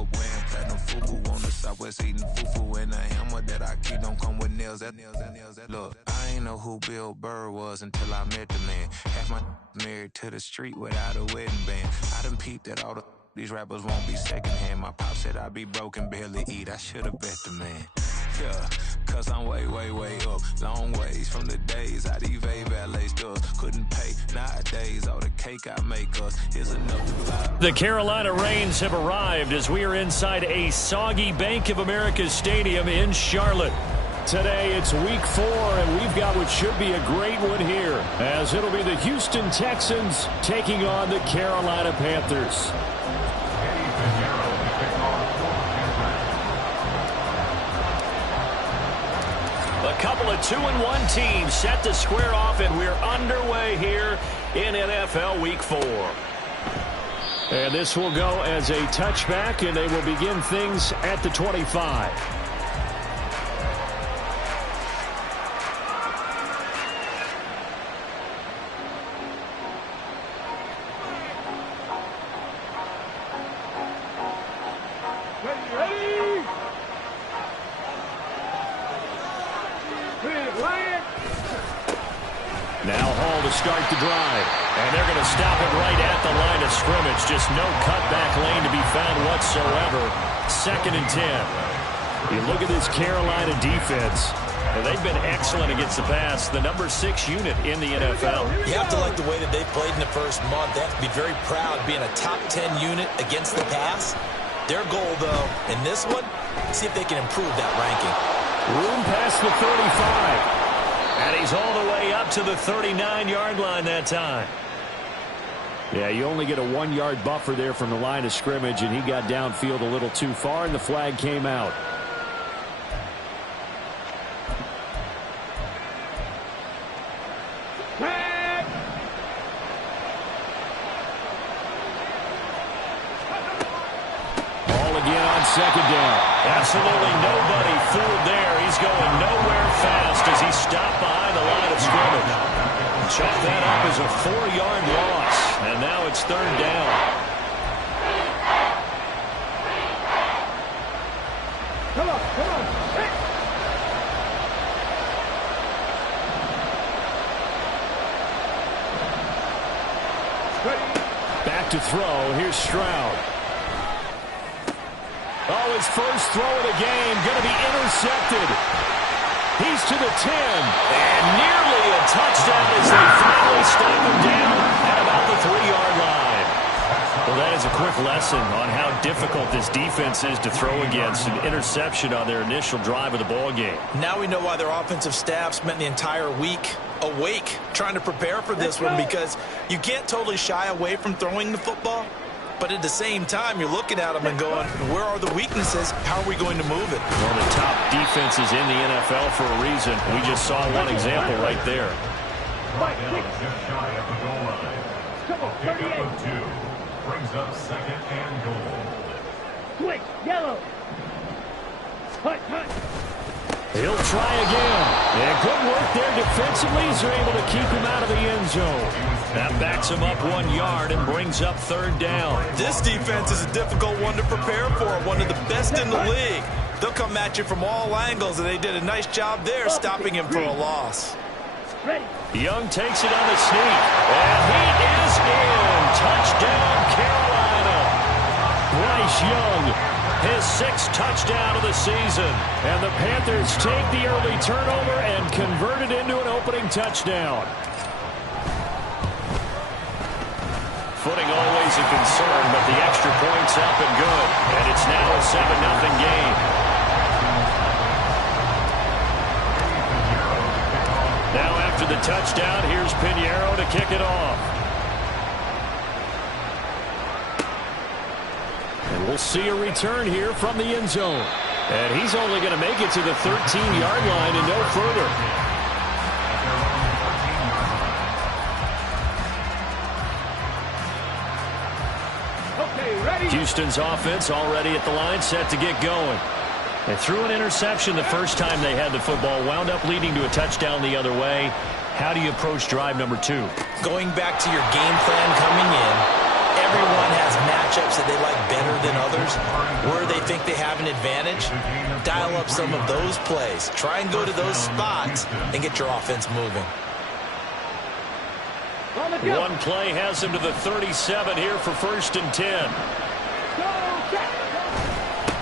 up wearing platinum fufu on the southwest eating fufu, and a hammer that I keep don't come with nails. Look, I ain't know who Bill Burr was until I met the man. Half my married to the street without a wedding band. I done peeped that all these rappers won't be secondhand. My pop said I'd be broke and barely eat. I should've bet the man. Yeah, cause I'm way, way, way up. Long ways from the days I evade valet stores. Couldn't pay nowadays. All the cake I make us is enough to buy. The Carolina Rains have arrived as we are inside a soggy Bank of America Stadium in Charlotte. Today it's week 4, and we've got what should be a great one here, as it'll be the Houston Texans taking on the Carolina Panthers. A couple of 2-1 teams set to square off, and we're underway here in NFL Week 4. And this will go as a touchback, and they will begin things at the 25. Now Hall to start the drive. And they're going to stop it right at the line of scrimmage. Just no cutback lane to be found whatsoever. 2nd and 10. You look at this Carolina defense, and they've been excellent against the pass. The number 6 unit in the NFL. You have to like the way that they played in the first month. They have to be very proud being a top 10 unit against the pass. Their goal, though, in this one, see if they can improve that ranking. Room past the 35. And he's all the way up to the 39-yard line that time. Yeah, you only get a 1-yard buffer there from the line of scrimmage, and he got downfield a little too far, and the flag came out. Ball again on 2nd down. Absolutely nobody fooled there. He's going nowhere fast as he stopped behind the line of scrimmage. Chalk that up as a 4-yard loss, and now it's 3rd down. Come on. Hey. Back to throw. Here's Stroud. Oh, his first throw of the game going to be intercepted. He's to the 10. And nearly a touchdown as they finally stop him down at about the 3-yard line. Well, that is a quick lesson on how difficult this defense is to throw against. An interception on their initial drive of the ball game. Now we know why their offensive staff spent the entire week awake trying to prepare for this one, because you can't totally shy away from throwing the football. But at the same time, you're looking at them and going, where are the weaknesses? How are we going to move it? One of the top defenses in the NFL for a reason. We just saw one example right there. Just shy of the goal line. A pickup of 2 brings up 2nd and goal. Switch, yellow. Hut. He'll try again. And good work there defensively as they're able to keep him out of the end zone. That backs him up 1 yard and brings up 3rd down. This defense is a difficult one to prepare for, one of the best in the league. They'll come at you from all angles, and they did a nice job there stopping him for a loss. Young takes it on the sneak, and he is in. Touchdown, Carolina. Bryce Young, his 6th touchdown of the season. And the Panthers take the early turnover and convert it into an opening touchdown. Footing always a concern, but the extra point's up and good. And it's now a 7-0 game. Now after the touchdown, here's Pinheiro to kick it off. And we'll see a return here from the end zone. And he's only going to make it to the 13-yard line and no further. Houston's offense already at the line, set to get going. They threw an interception the first time they had the football, wound up leading to a touchdown the other way. How do you approach drive number 2? Going back to your game plan coming in, everyone has matchups that they like better than others, where they think they have an advantage. Dial up some of those plays. Try and go to those spots and get your offense moving. One play has him to the 37 here for 1st and 10.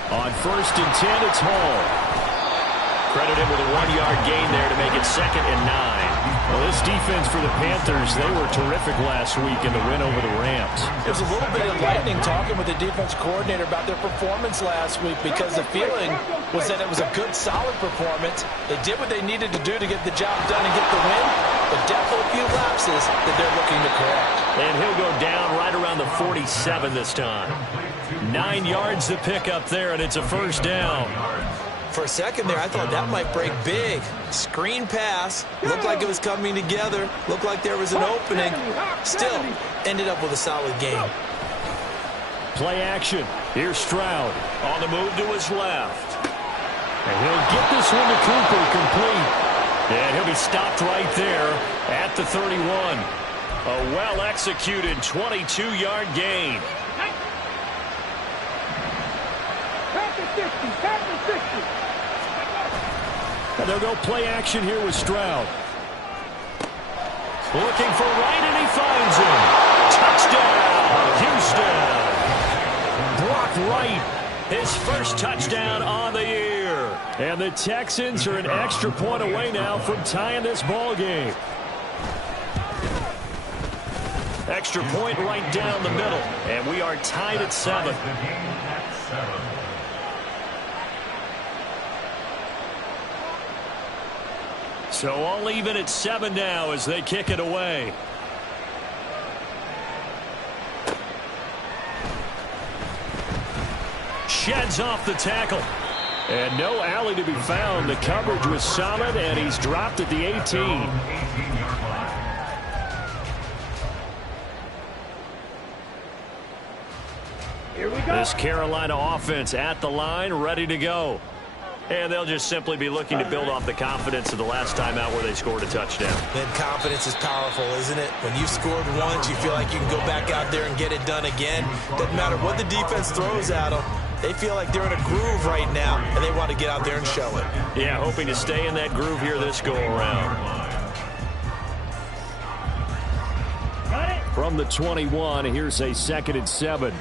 On 1st and 10, it's Hall. Credit him with a 1-yard gain there to make it 2nd and 9. Well, this defense for the Panthers, they were terrific last week in the win over the Rams. It was a little bit enlightening talking with the defense coordinator about their performance last week, because the feeling was that it was a good, solid performance. They did what they needed to do to get the job done and get the win, but definitely a few lapses that they're looking to correct. And he'll go down right around the 47 this time. 9 yards to pick up there, and it's a 1st down. For a second there, I thought that might break big. Screen pass. Looked like it was coming together. Looked like there was an opening. Still, ended up with a solid game. Play action. Here's Stroud on the move to his left. And he'll get this one to Cooper, complete. And he'll be stopped right there at the 31. A well-executed 22-yard gain. And they'll go play action here with Stroud. Looking for right, and he finds him. Touchdown, Houston. Brock Wright, his first touchdown on the year. And the Texans are an extra point away now from tying this ball game. Extra point right down the middle. And we are tied at 7. So all even at 7 now as they kick it away. Sheds off the tackle. And no alley to be found. The coverage was solid, and he's dropped at the 18. Here we go. This Carolina offense at the line, ready to go. And they'll just simply be looking to build off the confidence of the last time out where they scored a touchdown. And confidence is powerful, isn't it? When you've scored once, you feel like you can go back out there and get it done again. Doesn't matter what the defense throws at them. They feel like they're in a groove right now, and they want to get out there and show it. Yeah, hoping to stay in that groove here this go-around. Got it. From the 21, here's a 2nd and 7.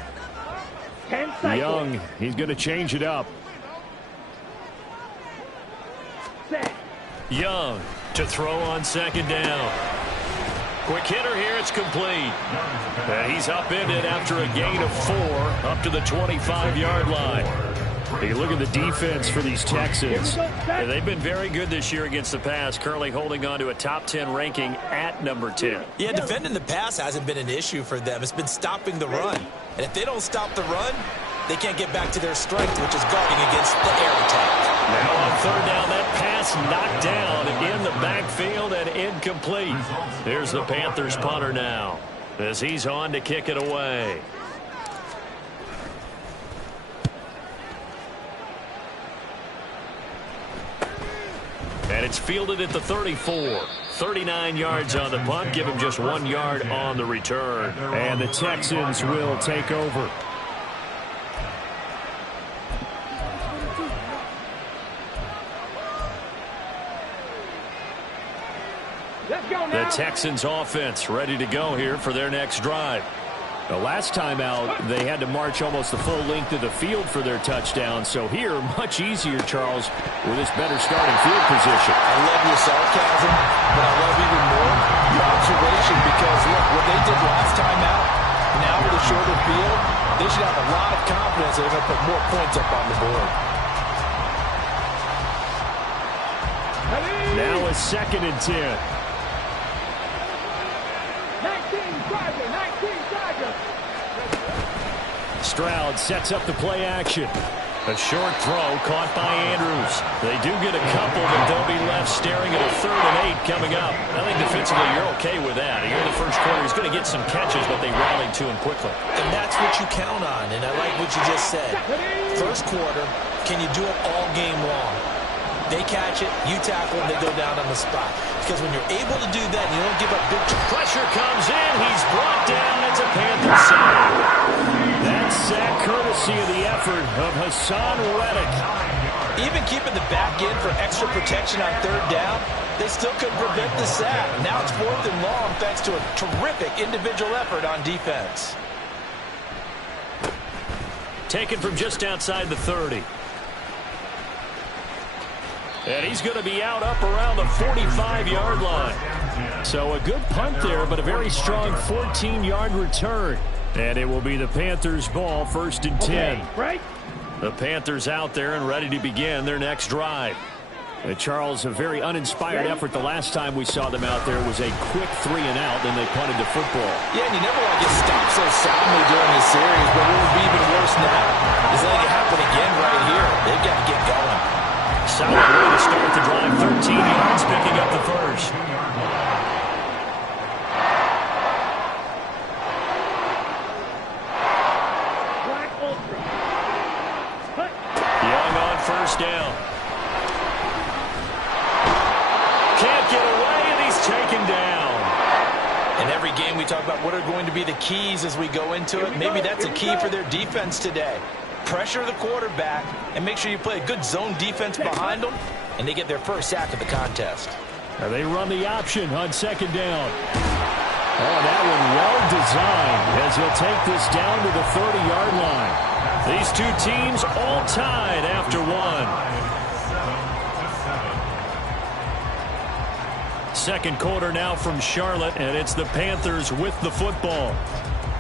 10 cycles. Young, he's going to change it up. Set. Young to throw on 2nd down. Quick hitter here, it's complete. And he's upended after a gain of 4 up to the 25-yard line. You look at the defense for these Texans. They've been very good this year against the pass, currently holding on to a top 10 ranking at number 10. Yeah, defending the pass hasn't been an issue for them. It's been stopping the run. And if they don't stop the run, they can't get back to their strength, which is guarding against the air attack. Now on 3rd down, that pass knocked down in the backfield and incomplete. There's the Panthers punter now as he's on to kick it away. And it's fielded at the 34. 39 yards on the punt. Give him just 1 yard on the return. And the Texans will take over. Let's go now. The Texans offense ready to go here for their next drive. The last time out, they had to march almost the full length of the field for their touchdown. So here, much easier, Charles, with this better starting field position. I love your sarcasm, but I love even more your observation, because, look, what they did last time out, now with a shorter field, they should have a lot of confidence that they're going to put more points up on the board. Now a 2nd and 10. 19 Tiger, 19 Tiger. Stroud sets up the play action. A short throw caught by Andrews. They do get a couple, but they'll be left staring at a 3rd and 8 coming up. I think defensively you're okay with that. Here in the first quarter, he's going to get some catches, but they rallied to him quickly. And that's what you count on, and I like what you just said. First quarter, can you do it all game long? They catch it, you tackle, and they go down on the spot. Because when you're able to do that, and you don't give up big... Pressure comes in. He's brought down. It's a Panthers sack. That sack courtesy of the effort of Hassan Reddick. Even keeping the back end for extra protection on third down, they still couldn't prevent the sack. Now it's 4th and long thanks to a terrific individual effort on defense. Taken from just outside the 30. And he's going to be out up around the 45-yard line. So a good punt there, but a very strong 14-yard return. And it will be the Panthers' ball, 1st and 10. Right. The Panthers out there and ready to begin their next drive. Charles, a very uninspired effort the last time we saw them out there was a quick 3 and out, then they punted the football. Yeah, and you never want to get stopped so soundly during this series, but what would be even worse now is letting it happen again right here. They've got to get going. Solid way to start the drive, 13 yards, picking up the first. Black Ultra. Young on first down. Can't get away, and he's taken down. In every game we talk about what are going to be the keys as we go into it. Maybe that's a key for their defense today. Pressure the quarterback and make sure you play a good zone defense behind them, and they get their first sack of the contest. Now they run the option on 2nd down. Oh, that one well designed as he'll take this down to the 30-yard line. These two teams all tied after one. 2nd quarter now from Charlotte, and it's the Panthers with the football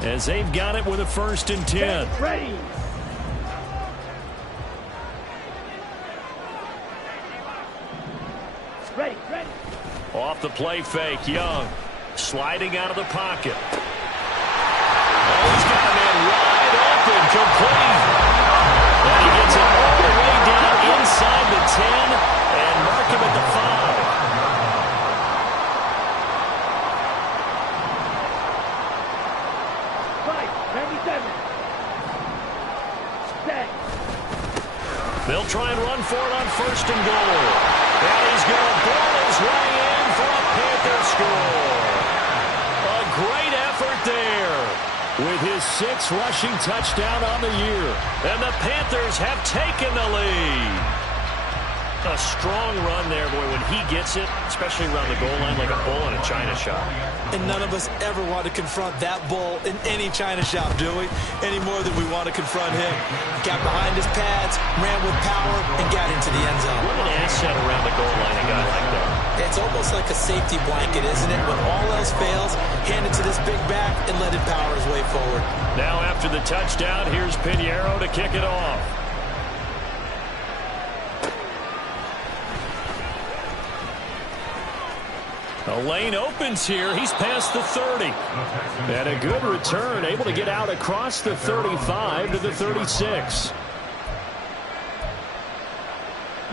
as they've got it with a 1st and 10. Ready. Ready. Off the play fake, Young sliding out of the pocket. Oh, he's got a man wide open, complete. And he gets it all the way down inside the 10 and mark him at the 5. They'll try and run for it on 1st and goal. And he's going to ball his way in for a Panther score. A great effort there with his 6th rushing touchdown on the year. And the Panthers have taken the lead. A strong run there, boy, when he gets it, especially around the goal line like a bull in a china shop. And none of us ever want to confront that bull in any china shop, do we? Any more than we want to confront him. Got behind his pads, ran with power, and got into the end zone. What an asset around the goal line, a guy like that. It's almost like a safety blanket, isn't it? When all else fails, hand it to this big back and let him power his way forward. Now after the touchdown, here's Pinheiro to kick it off. A lane opens here. He's past the 30. And a good return, able to get out across the 35 to the 36.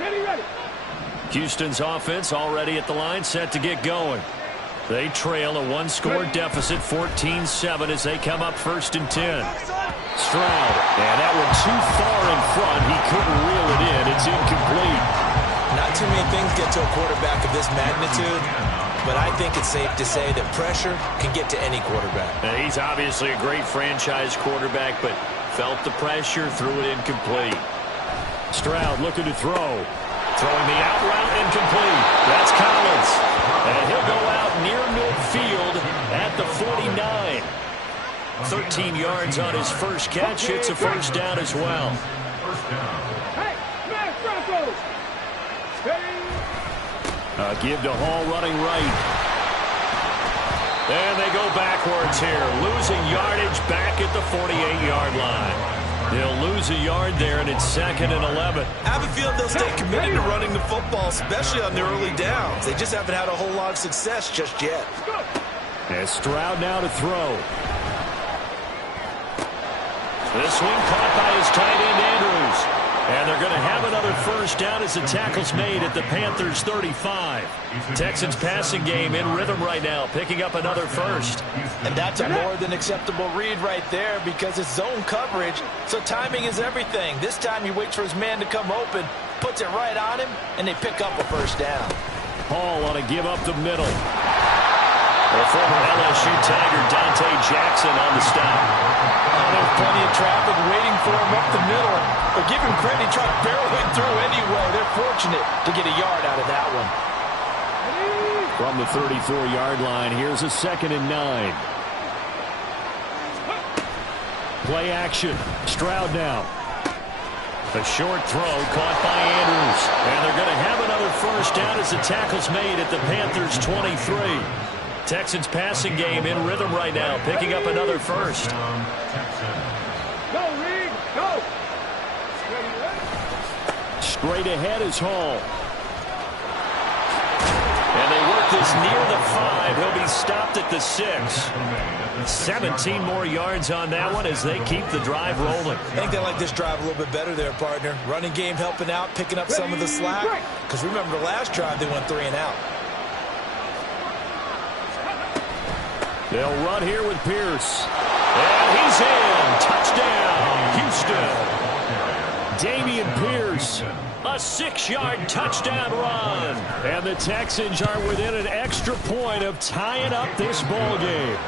Ready. Houston's offense already at the line, set to get going. They trail a 1-score deficit, 14-7 as they come up 1st and 10. Stroud, and that one too far in front. He couldn't reel it in. It's incomplete. Not too many things get to a quarterback of this magnitude, but I think it's safe to say that pressure can get to any quarterback. Now, he's obviously a great franchise quarterback, but felt the pressure, threw it incomplete. Stroud looking to throw. Throwing the out route incomplete. That's Collins. And he'll go out near midfield at the 49. 13 yards on his first catch. It's a 1st down as well. Hey, smash Broncos. Give to Hall running right. And they go backwards here. Losing yardage back at the 48-yard line. They'll lose a yard there, and it's 2nd and 11. I have a feeling they'll stay committed to running the football, especially on the early downs. They just haven't had a whole lot of success just yet. And Stroud now to throw. This one caught by his tight end, Andrews. And they're going to have another 1st first down as the tackle's made at the Panthers 35. Texans passing game in rhythm right now, picking up another first. And that's a more than acceptable read right there because it's zone coverage, so timing is everything. This time he waits for his man to come open, puts it right on him, and they pick up a first down. Hall on a give up the middle. The former LSU Tiger Dante Jackson on the stop. Oh, there's plenty of traffic waiting for him up the middle. But give him credit, he tried barreling through anyway. They're fortunate to get a yard out of that one. From the 34-yard line, here's a 2nd and 9. Play action. Stroud now. A short throw caught by Andrews. And they're going to have another first down as the tackle's made at the Panthers 23. Texans passing game in rhythm right now, picking up another first. Go, Reed, go. Straight ahead is Hall. And they work this near the 5. He'll be stopped at the 6. 17 more yards on that one as they keep the drive rolling. I think they like this drive a little bit better there, partner. Running game helping out, picking up some of the slack. Because remember the last drive, they went 3 and out. They'll run here with Pierce. And he's in. Touchdown, Houston. Dameon Pierce. A 6-yard touchdown run. And the Texans are within an extra point of tying up this ball game.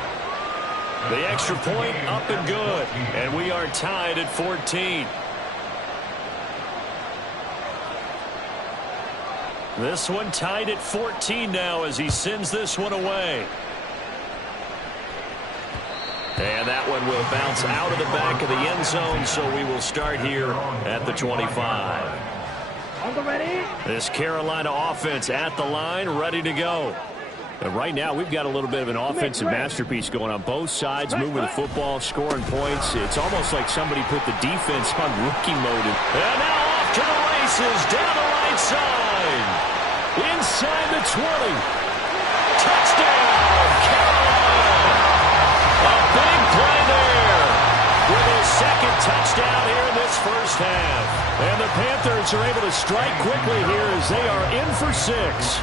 The extra point up and good. And we are tied at 14. This one tied at 14 now as he sends this one away. And that one will bounce out of the back of the end zone, so we will start here at the 25. This Carolina offense at the line, ready to go. And right now, we've got a little bit of an offensive masterpiece going on both sides, moving the football, scoring points. It's almost like somebody put the defense on rookie mode. And now off to the races, down the right side. Inside the 20. Touchdown, Carolina. A big play there with his second touchdown here in this first half. And the Panthers are able to strike quickly here as they are in for 6.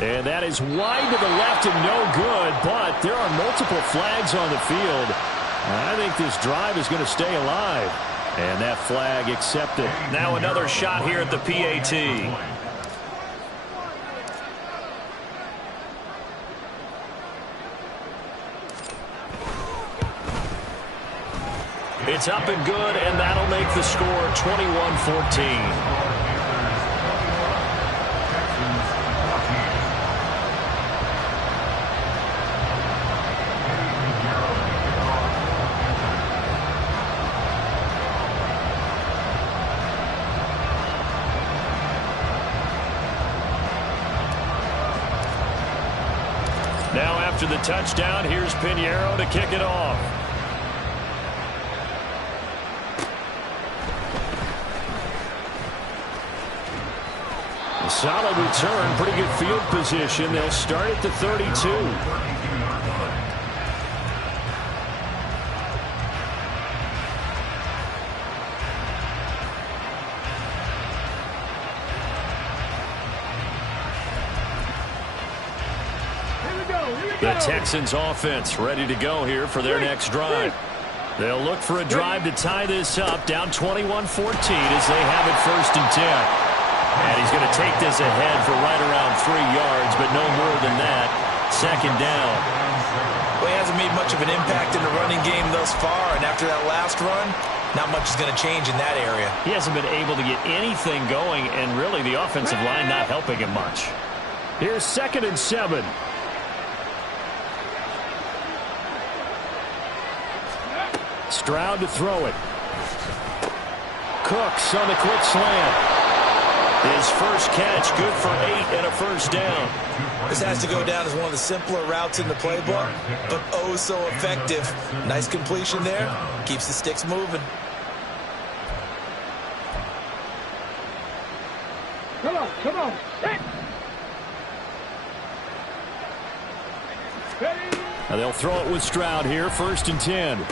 And that is wide to the left and no good, but there are multiple flags on the field. I think this drive is going to stay alive. And that flag accepted. Now another shot here at the PAT. It's up and good, and that'll make the score 21-14. Now after the touchdown, here's Pinheiro to kick it off. A solid return, pretty good field position. They'll start at the 32. The Texans offense ready to go here for their next drive. They'll look for a drive to tie this up, down 21-14 as they have it 1st and 10. And he's going to take this ahead for right around 3 yards, but no more than that. 2nd down. Well, he hasn't made much of an impact in the running game thus far, and after that last run, not much is going to change in that area. He hasn't been able to get anything going, and really the offensive line not helping him much. Here's 2nd and 7. Stroud to throw it. Cooks on the quick slant. His first catch, good for 8 and a 1st down. This has to go down as one of the simpler routes in the playbook, but oh so effective. Nice completion there. Keeps the sticks moving. Come on, come on. Hey. Now they'll throw it with Stroud here, 1st and 10.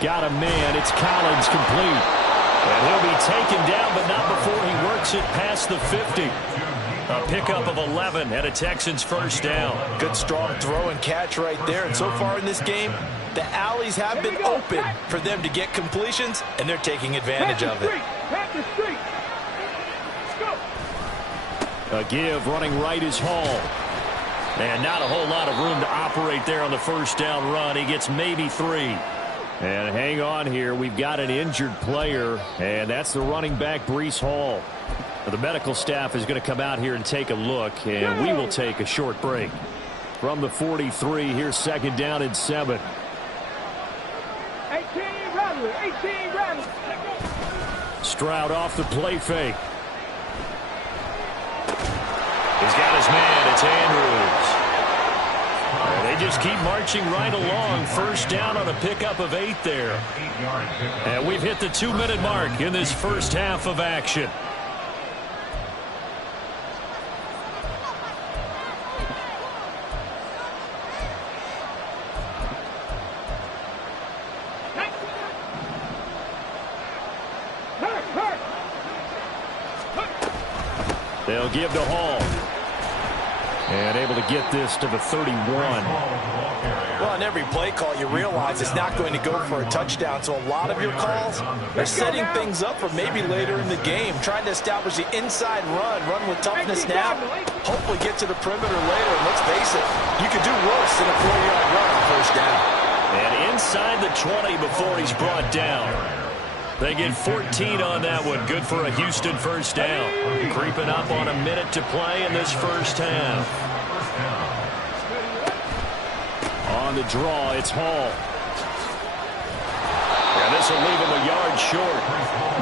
Got a man. It's Collins complete. And he'll be taken down, but not before he works it past the 50. A pickup of 11 and a Texans first down. Good strong throw and catch right there. And so far in this game, the alleys have been open for them to get completions, and they're taking advantage of it. A give running right is Hall. And not a whole lot of room to operate there on the first down run. He gets maybe 3. And hang on here. We've got an injured player, and that's the running back, Breece Hall. The medical staff is going to come out here and take a look, and we will take a short break. From the 43, here's second down and 7. 18 Rattler, 18 Rattler. Stroud off the play fake. He's got his man. It's Andrews. They just keep marching right along. First down on a pickup of 8 there. And we've hit the 2-minute mark in this first half of action. They'll give to Hall. And able to get this to the 31. Well, on every play call, you realize it's not going to go for a touchdown. So a lot of your calls are setting things up for maybe later in the game, trying to establish the inside run with toughness now, hopefully get to the perimeter later. And let's face it, you could do worse than a 4-yard run on first down. And inside the 20 before he's brought down. They get 14 on that one. Good for a Houston first down. Creeping up on a minute to play in this first half. On the draw, it's Hall. And this will leave him a yard short.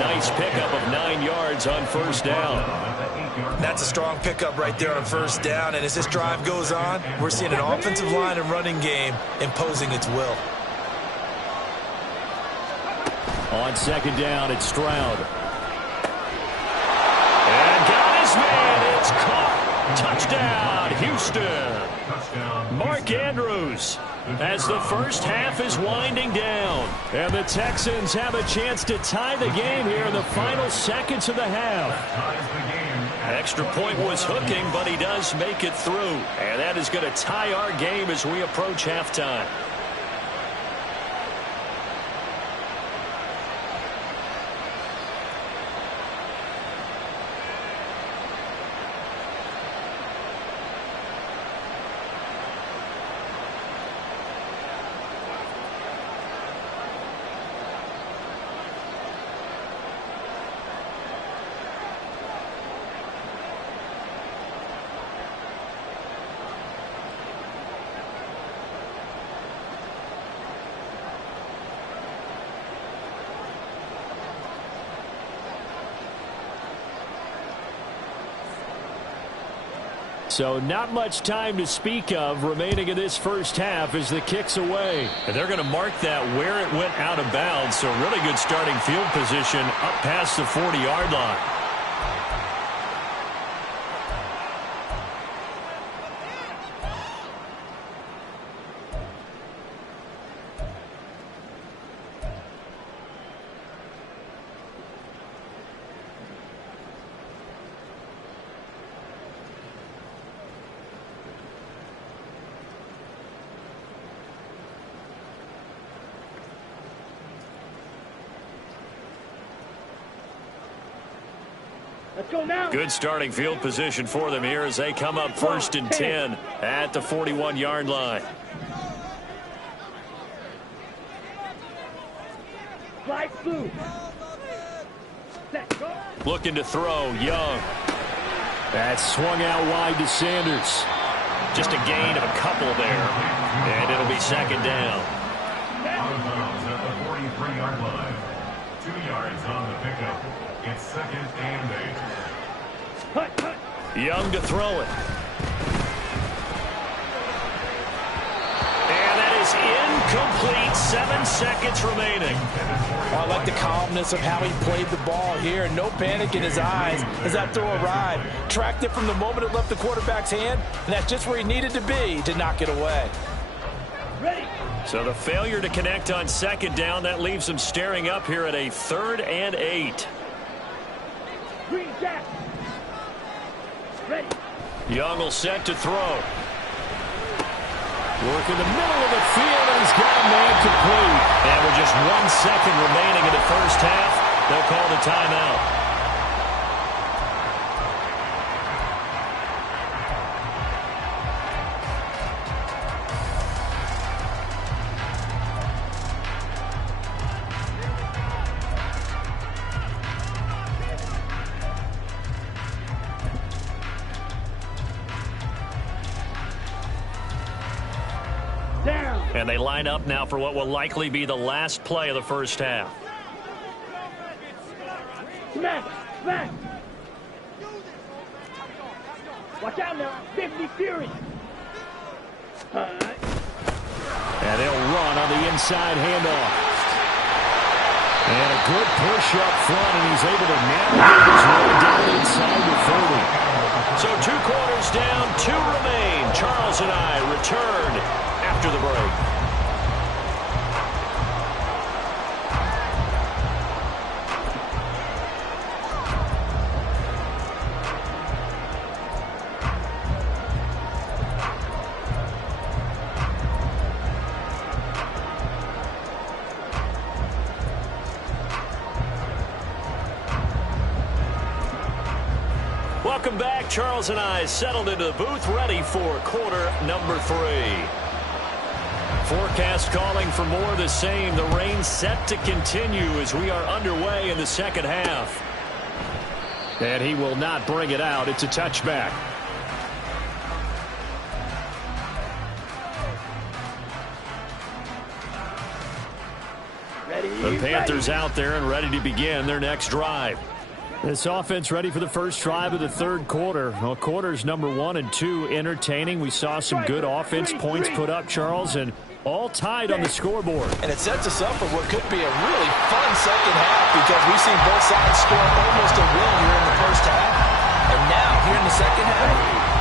Nice pickup of 9 yards on first down. That's a strong pickup right there on first down. And as this drive goes on, we're seeing an offensive line and running game imposing its will. On second down, it's Stroud. And got his man. It's caught. Touchdown, Houston. Mark Andrews as the first half is winding down. And the Texans have a chance to tie the game here in the final seconds of the half. Extra point was hooking, but he does make it through. And that is going to tie our game as we approach halftime. So not much time to speak of remaining in this first half as the kick's away. And they're going to mark that where it went out of bounds. So really good starting field position up past the 40-yard line. Let's go now. Good starting field position for them here as they come up first and 10 at the 41-yard line. Fly blue. Let's go. Looking to throw, Young. That's swung out wide to Sanders. Just a gain of a couple there. And it'll be second down. Out of bounds at the 43-yard line. 2 yards on the pickup. It's second and 8. Young to throw it. And that is incomplete. 7 seconds remaining. Oh, I like the calmness of how he played the ball here. No panic in his eyes as that throw arrived. Tracked it from the moment it left the quarterback's hand, and that's just where he needed to be to knock it away. Ready, So the failure to connect on second down, that leaves them staring up here at a 3rd and 8. Green Jack. Ready. Young will set to throw. Work in the middle of the field, and he's got a man complete. And with just 1 second remaining in the first half, they'll call the timeout. And they line up now for what will likely be the last play of the first half. Smash! Smash! Watch out now. 50 Fury. And they'll run on the inside handoff. And a good push up front, and he's able to navigate his way down inside the 30. So 2 quarters down, 2 remain. Charles and I return after the break. Welcome back. Charles and I settled into the booth, ready for quarter number 3. Forecast calling for more of the same. The rain set to continue as we are underway in the second half. And he will not bring it out. It's a touchback. The Panthers out there and ready to begin their next drive. This offense ready for the first drive of the 3rd quarter. Well, quarters number 1 and 2 entertaining. We saw some good offense points put up, Charles, and all tied on the scoreboard. And it sets us up for what could be a really fun second half because we've seen both sides score almost a win here in the first half. And now, here in the second half,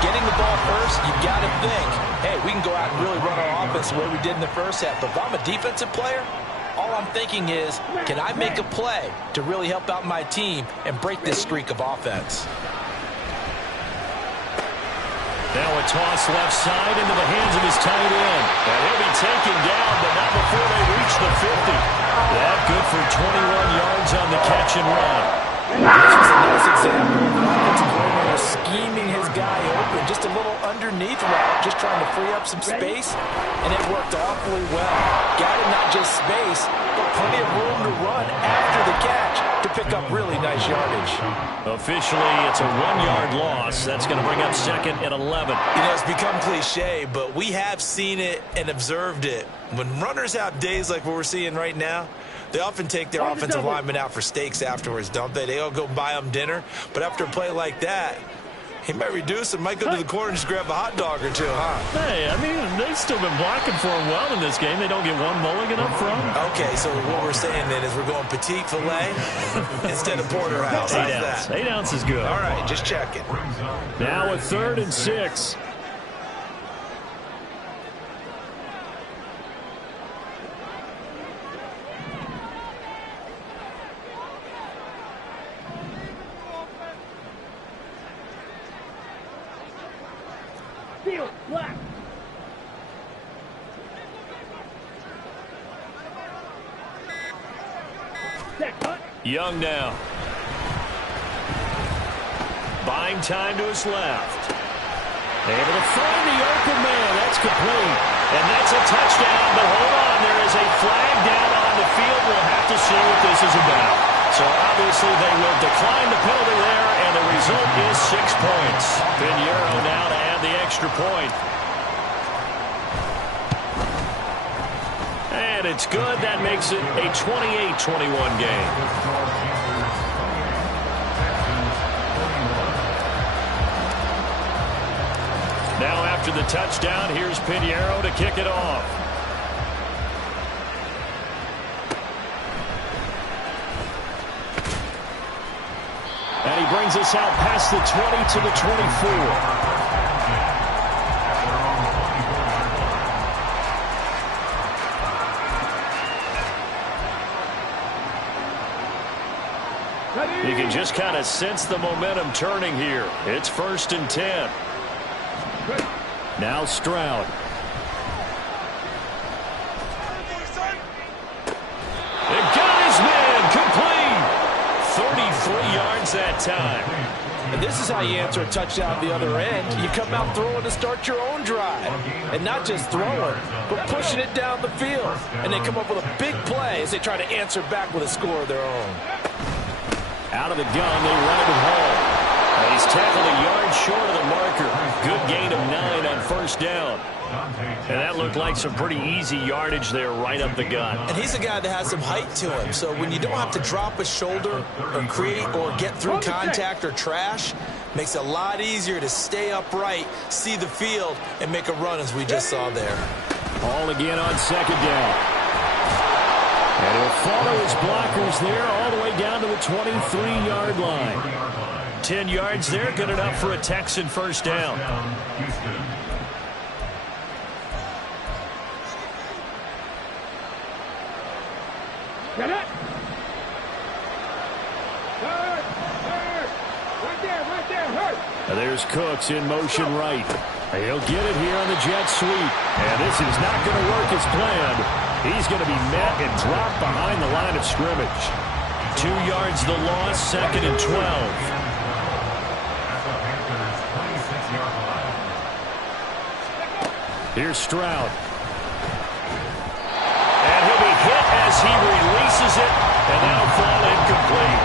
getting the ball first, you've got to think, hey, we can go out and really run our offense the way we did in the first half. But if I'm a defensive player, all I'm thinking is, can I make a play to really help out my team and break this streak of offense? Now a toss left side into the hands of his tight end. And he'll be taken down, but not before they reach the 50. That good for 21 yards on the catch and run. This was a nice example of an offensive coordinator scheming his guy open. Just a little underneath route, just trying to free up some space, and it worked awfully well. Got him not just space, but plenty of room to run after the catch to pick up really nice yardage. Officially, it's a 1-yard loss. That's going to bring up 2nd and 11. You know, it's become cliche, but we have seen it and observed it. When runners have days like what we're seeing right now, they often take their offensive linemen out for steaks afterwards, don't they? They all go buy them dinner. But after a play like that, he might reduce and might go to the corner and just grab a hot dog or two, huh? Hey, I mean, they've still been blocking for him well in this game. They don't get one mulligan up front. Okay, so what we're saying then is we're going petite filet instead of porterhouse. 8 ounce. 8 ounce is good. All right, just checking. Now a 3rd and 6. Black. Young now. Buying time to his left. Able to find the open man. That's complete. And that's a touchdown. But hold on, there is a flag down on the field. We'll have to see what this is about. So obviously they will decline the penalty there, and the result is 6 points. Pinheiro now to add the extra point. And it's good. That makes it a 28-21 game. Now after the touchdown, here's Pinheiro to kick it off. And he brings us out past the 20 to the 24. You can just kind of sense the momentum turning here. It's 1st and 10. Now Stroud. It got his man complete. 33 yards that time. And this is how you answer a touchdown the other end. You come out throwing to start your own drive. And not just throwing, but pushing it down the field. And they come up with a big play as they try to answer back with a score of their own. Out of the gun, they run it home. He's tackled a yard short of the marker. Good gain of 9 on 1st down. And that looked like some pretty easy yardage there right up the gut. And he's a guy that has some height to him. So when you don't have to drop a shoulder or create or get through contact or trash, makes it a lot easier to stay upright, see the field, and make a run as we just saw there. Ball again on 2nd down. And he'll follow his blockers there all the way down to the 23-yard line. 10 yards there, good enough for a Texan 1st down. Get it! Hurt! Right there, hurt! Now there's Cooks in motion right. He'll get it here on the jet sweep. And this is not going to work as planned. He's going to be met and dropped behind the line of scrimmage. 2 yards the loss, 2nd and 12. Here's Stroud. And he'll be hit as he releases it, and that'll fall incomplete.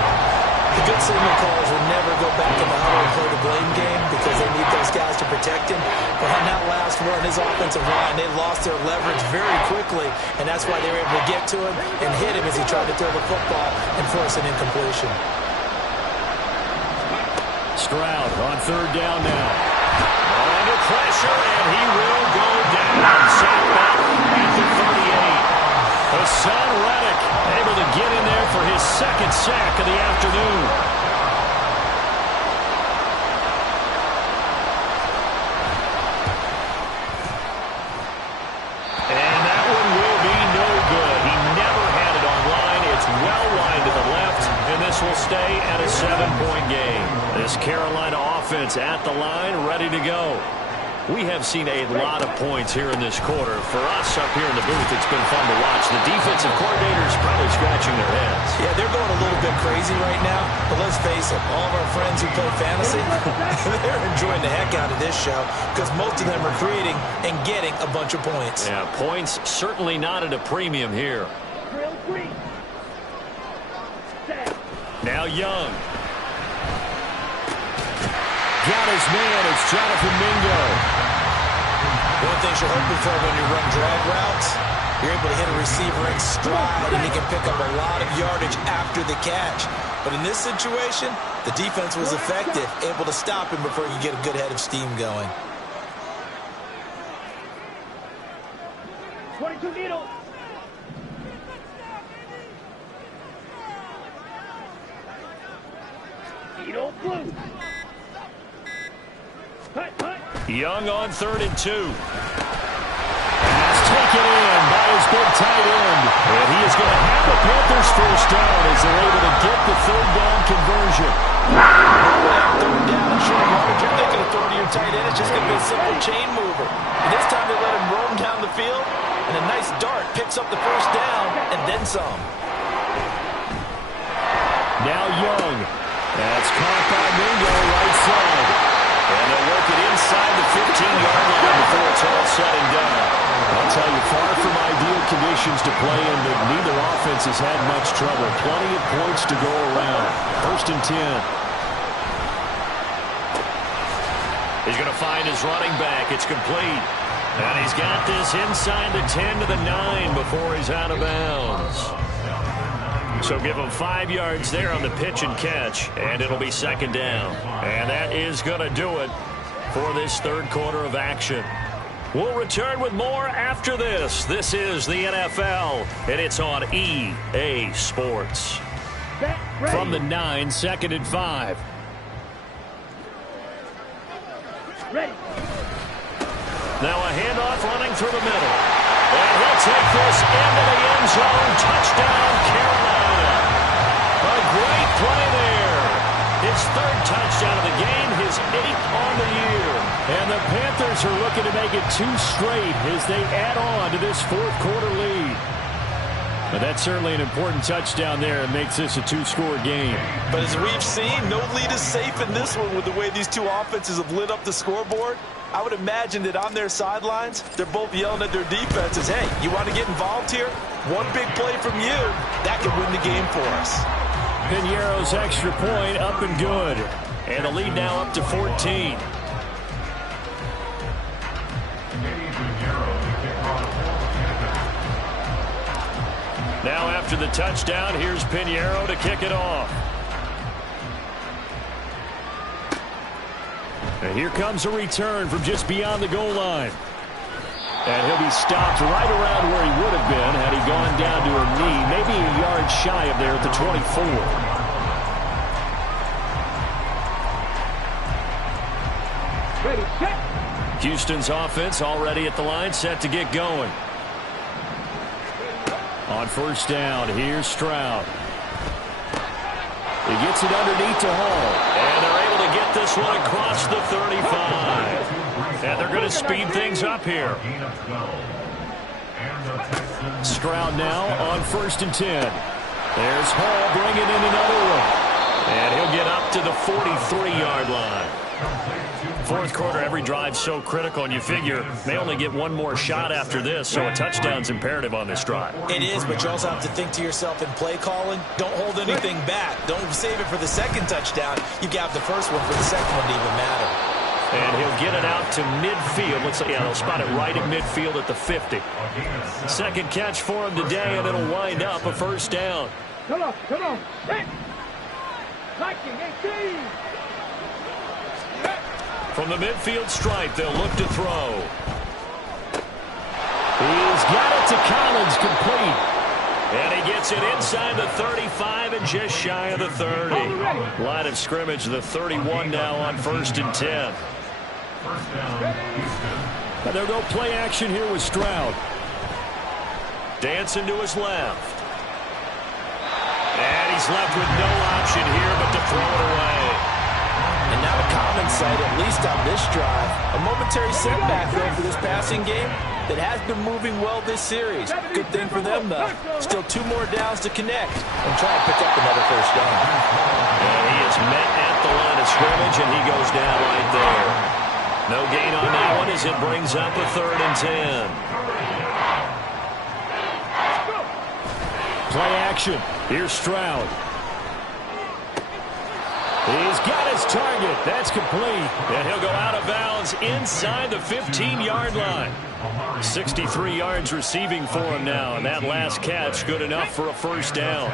The good signal callers will never go back in the huddle and play the blame game because they need those guys to protect him. But on that last run, his offensive line, they lost their leverage very quickly, and that's why they were able to get to him and hit him as he tried to throw the football and force an incompletion. Stroud on 3rd down now. Under pressure, and he will go down. Sacked back at the 38. Hassan Reddick able to get in there for his 2nd sack of the afternoon. And that one will be no good. He never had it on line. It's well wide to the left, and this will stay at a 7-point game. This Carolina offense at the line, ready to go. We have seen a lot of points here in this quarter. For us up here in the booth, it's been fun to watch. The defensive coordinators probably scratching their heads. Yeah, they're going a little bit crazy right now. But let's face it, all of our friends who play fantasy, they're enjoying the heck out of this show because most of them are creating and getting a bunch of points. Yeah, points certainly not at a premium here. Now Young. Got his man. It's Jonathan Mingo. One thing you're hoping for when you run drag routes, you're able to hit a receiver in stride, and he can pick up a lot of yardage after the catch. But in this situation, the defense was effective, able to stop him before you get a good head of steam going. 22 needles. Needle blue. Young on 3rd and 2. And that's taken in by his big tight end. And he is going to have the Panthers 1st down as they're able to get the 3rd down conversion. Third down and short yardage. You're thinking of throwing to your tight end. It's just going to be a simple chain mover. And this time they let him roam down the field. And a nice dart picks up the 1st down and then some. Now Young. That's caught by Mingo right side. And they'll work it inside the 15-yard line before it's all said and done. I'll tell you, far from ideal conditions to play in, but neither offense has had much trouble. Plenty of points to go around. 1st and 10. He's going to find his running back. It's complete. And he's got this inside the 10 to the 9 before he's out of bounds. So give him 5 yards there on the pitch and catch, and it'll be 2nd down. And that is going to do it for this 3rd quarter of action. We'll return with more after this. This is the NFL, and it's on EA Sports. From the 9, 2nd and 5. Ready. Now a handoff running through the middle. And he'll take this into the end zone. Touchdown, Carolina. A great play there. And the Panthers are looking to make it 2 straight as they add on to this fourth quarter lead. But that's certainly an important touchdown there. It makes this a 2-score game. But as we've seen, no lead is safe in this one with the way these two offenses have lit up the scoreboard. I would imagine that on their sidelines, they're both yelling at their defenses, hey, you want to get involved here? One big play from you, that could win the game for us. Piñeiro's extra point up and good. And the lead now up to 14. Now after the touchdown, here's Piñeiro to kick it off. And here comes a return from just beyond the goal line. And he'll be stopped right around where he would have been had he gone down to a knee, maybe a yard shy of there at the 24. Ready, set. Houston's offense already at the line, set to get going. On first down, here's Stroud. He gets it underneath to Hall. And they're able to get this one across the 35. And they're going to speed things up here. Stroud now on first and 10. There's Hall bringing in another one. And he'll get up to the 43-yard line. Fourth quarter, every drive so critical, and you figure they only get one more shot after this, so a touchdown's imperative on this drive. It is, but you also have to think to yourself in play calling, don't hold anything back. Don't save it for the second touchdown. You got the first one for the second one to even matter. And he'll get it out to midfield. Looks like, yeah, they'll spot it right at midfield at the 50. Second catch for him today, and it'll wind up a first down. Come on, come on. Hey. Liking 18. From the midfield stripe, they'll look to throw. He's got it to Collins, complete. And he gets it inside the 35 and just shy of the 30. Line of scrimmage, the 31 now on first and 10. And they'll go play action here with Stroud. Dancing to his left. And he's left with no option here but to throw it away. And now a common sight, at least on this drive. A momentary setback, though, for this passing game that has been moving well this series. Good thing for them, though. Still 2 more downs to connect and try to pick up another first down. And he is met at the line of scrimmage, and he goes down right there. No gain on that one as it brings up a 3rd and 10. Play action. Here's Stroud. He's got his target. That's complete. And he'll go out of bounds inside the 15-yard line. 63 yards receiving for him now. And that last catch good enough for a first down.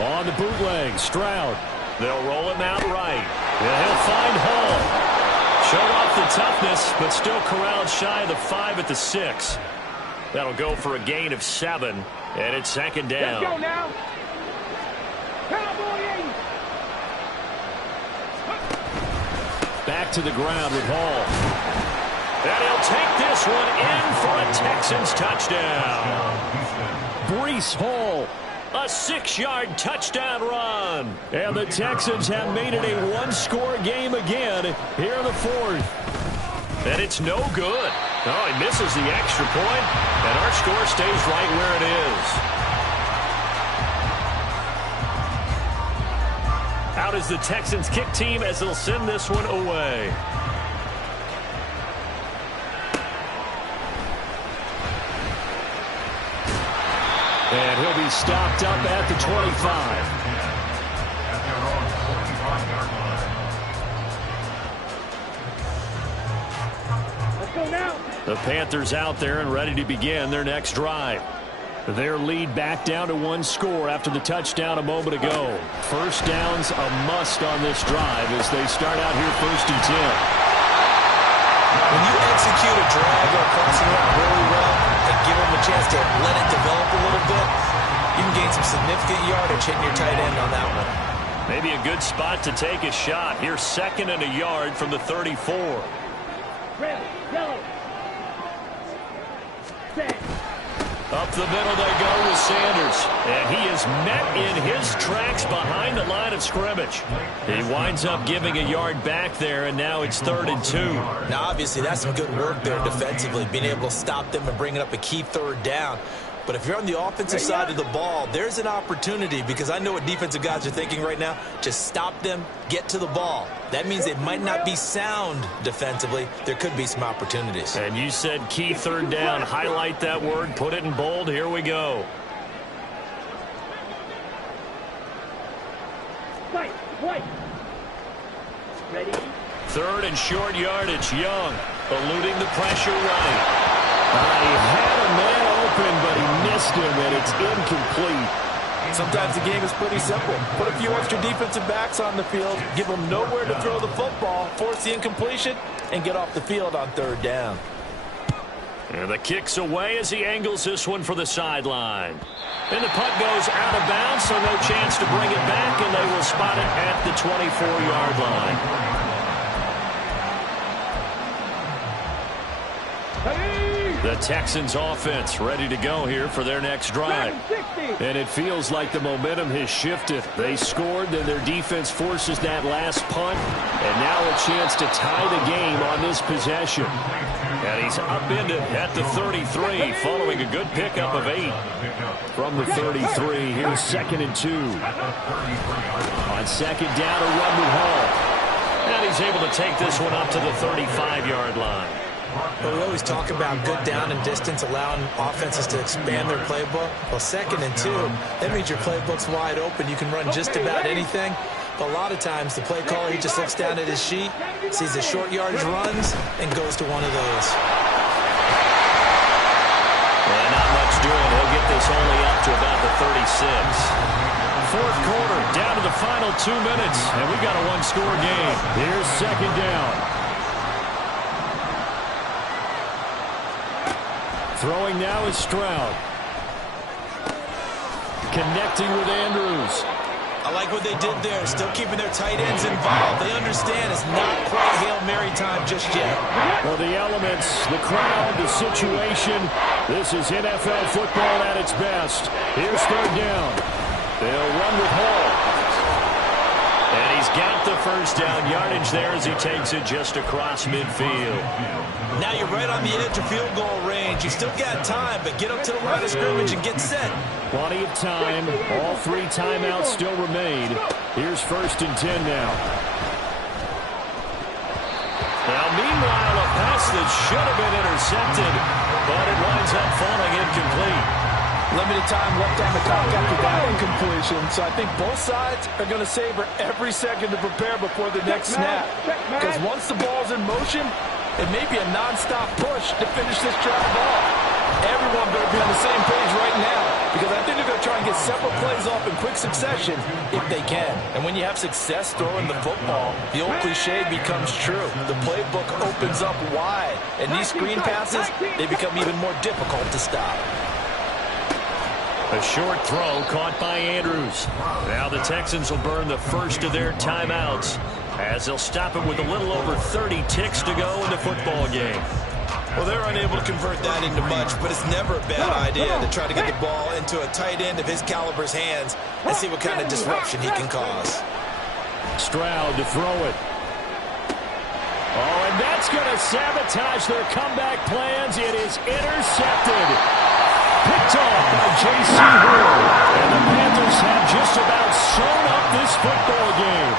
On the bootleg, Stroud. They'll roll him out right. And he'll find Hall. Showed off the toughness, but still corralled shy of the 5 at the 6. That'll go for a gain of 7. And it's second down. Let's go now. Back to the ground with Hall. And he'll take this one in for a Texans touchdown. Breece Hall, a 6-yard touchdown run. And the Texans have made it a 1-score game again here in the 4th. And it's no good. Oh, he misses the extra point, and our score stays right where it is. Out is the Texans kick team as they'll send this one away. And he'll be stopped up at the 25. The Panthers out there and ready to begin their next drive. Their lead back down to 1 score after the touchdown a moment ago. First down's a must on this drive as they start out here first and 10. When you execute a drag or a crossing route really well and give them a chance to let it develop a little bit, you can gain some significant yardage hitting your tight end on that one. Maybe a good spot to take a shot. Here's 2nd and a yard from the 34. Red, yellow. Set. Up the middle they go with Sanders. And he is met in his tracks behind the line of scrimmage. He winds up giving a yard back there, and now it's 3rd and 2. Now, obviously, that's some good work there defensively, being able to stop them and bringing up a key 3rd down. But if you're on the offensive side of the ball, there's an opportunity, because I know what defensive guys are thinking right now. Just stop them, get to the ball. That means they might not be sound defensively. There could be some opportunities. And you said key 3rd down. Highlight that word, put it in bold. Here we go. White. Ready? 3rd and short yardage. Young eluding the pressure right. He had a man open, but he missed him, and it's incomplete. Sometimes the game is pretty simple. Put a few extra defensive backs on the field, give them nowhere to throw the football, force the incompletion, and get off the field on 3rd down. And the kick's away as he angles this one for the sideline. And the punt goes out of bounds, so no chance to bring it back, and they will spot it at the 24-yard line. The Texans offense ready to go here for their next drive. And it feels like the momentum has shifted. They scored, then their defense forces that last punt. And now a chance to tie the game on this possession. And he's upended at the 33 following a good pickup of 8. From the 33, here's 2nd and 2. On 2nd down, a run with Hall. And he's able to take this one up to the 35-yard line. Well, we always talk about good down and distance, allowing offenses to expand their playbook. Well, 2nd and 2, that means your playbook's wide open. You can run just about anything. But a lot of times, the play caller, he just looks down at his sheet, sees the short yardage runs, and goes to one of those. And not much doing. He'll get this only up to about the 36. 4th quarter, down to the final 2 minutes, and we got a one-score game. Here's 2nd down. Throwing now is Stroud. Connecting with Andrews. I like what they did there, still keeping their tight ends involved. They understand it's not quite Hail Mary time just yet. Well, the elements, the crowd, the situation. This is NFL football at its best. Here's 3rd down. They'll run with Hall. And he's got the 1st down yardage there as he takes it just across midfield. Now you're right on the edge of field goal range. You still got time, but get up to the line of scrimmage and get set. Plenty of time. All 3 timeouts still remain. Here's 1st and 10 now. Now, meanwhile, a pass that should have been intercepted, but it winds up falling incomplete. Limited time left on the clock after that incompletion, so I think both sides are going to savor every second to prepare before the next snap. Because once the ball's in motion, it may be a non-stop push to finish this drive off. Everyone better be on the same page right now, because I think they're going to try and get several plays off in quick succession if they can. And when you have success throwing the football, the old cliche becomes true. The playbook opens up wide, and these screen passes, they become even more difficult to stop. A short throw caught by Andrews. Now the Texans will burn the first of their timeouts as they'll stop it with a little over 30 ticks to go in the football game. Well, they're unable to convert that into much, but it's never a bad idea to try to get the ball into a tight end of his caliber's hands and see what kind of disruption he can cause. Stroud to throw it. Oh, and that's going to sabotage their comeback plans. It is intercepted. Picked off by J.C. Hill. And the Panthers have just about sewn up this football game.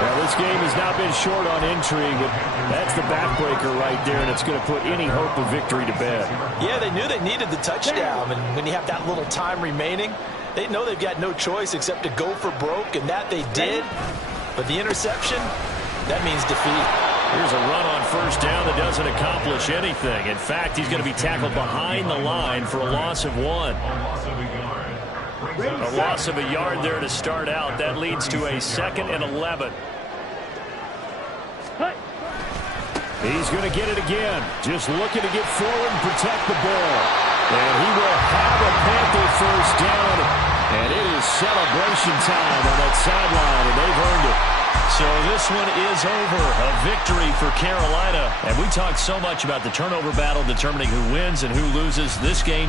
Well, this game has not been short on intrigue, but that's the backbreaker right there, and it's going to put any hope of victory to bed. Yeah, they knew they needed the touchdown, and when you have that little time remaining, they know they've got no choice except to go for broke, and that they did. But the interception, that means defeat. Here's a run on 1st down that doesn't accomplish anything. In fact, he's going to be tackled behind the line for a loss of 1. A loss of a yard there to start out. That leads to a 2nd and 11. He's going to get it again. Just looking to get forward and protect the ball. And he will have a Panther 1st down. And it is celebration time on that sideline, and they've earned it. So this one is over. A victory for Carolina. And we talked so much about the turnover battle determining who wins and who loses this game.